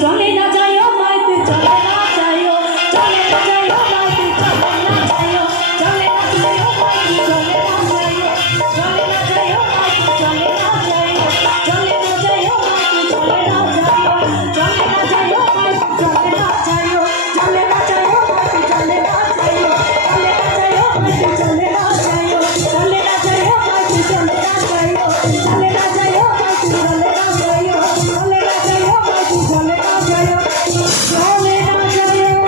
চলে না যাইও মাইতে চলে না যাইও চলে না যাইও মাইতে চলে না যাইও চলে না যাইও মাইতে চলে না যাইও চলে না যাইও মাইতে চলে না যাইও চলে না যাইও মাইতে চলে না যাইও চলে না যাইও মাইতে চলে না যাইও চলে না যাইও মাইতে চলে না যাইও চলে না যাইও মাইতে চলে না যাইও চলে না যাইও মাইতে চলে না যাইও চলে না যাইও মাইতে চলে না যাইও চলে না যাইও মাইতে চলে না যাইও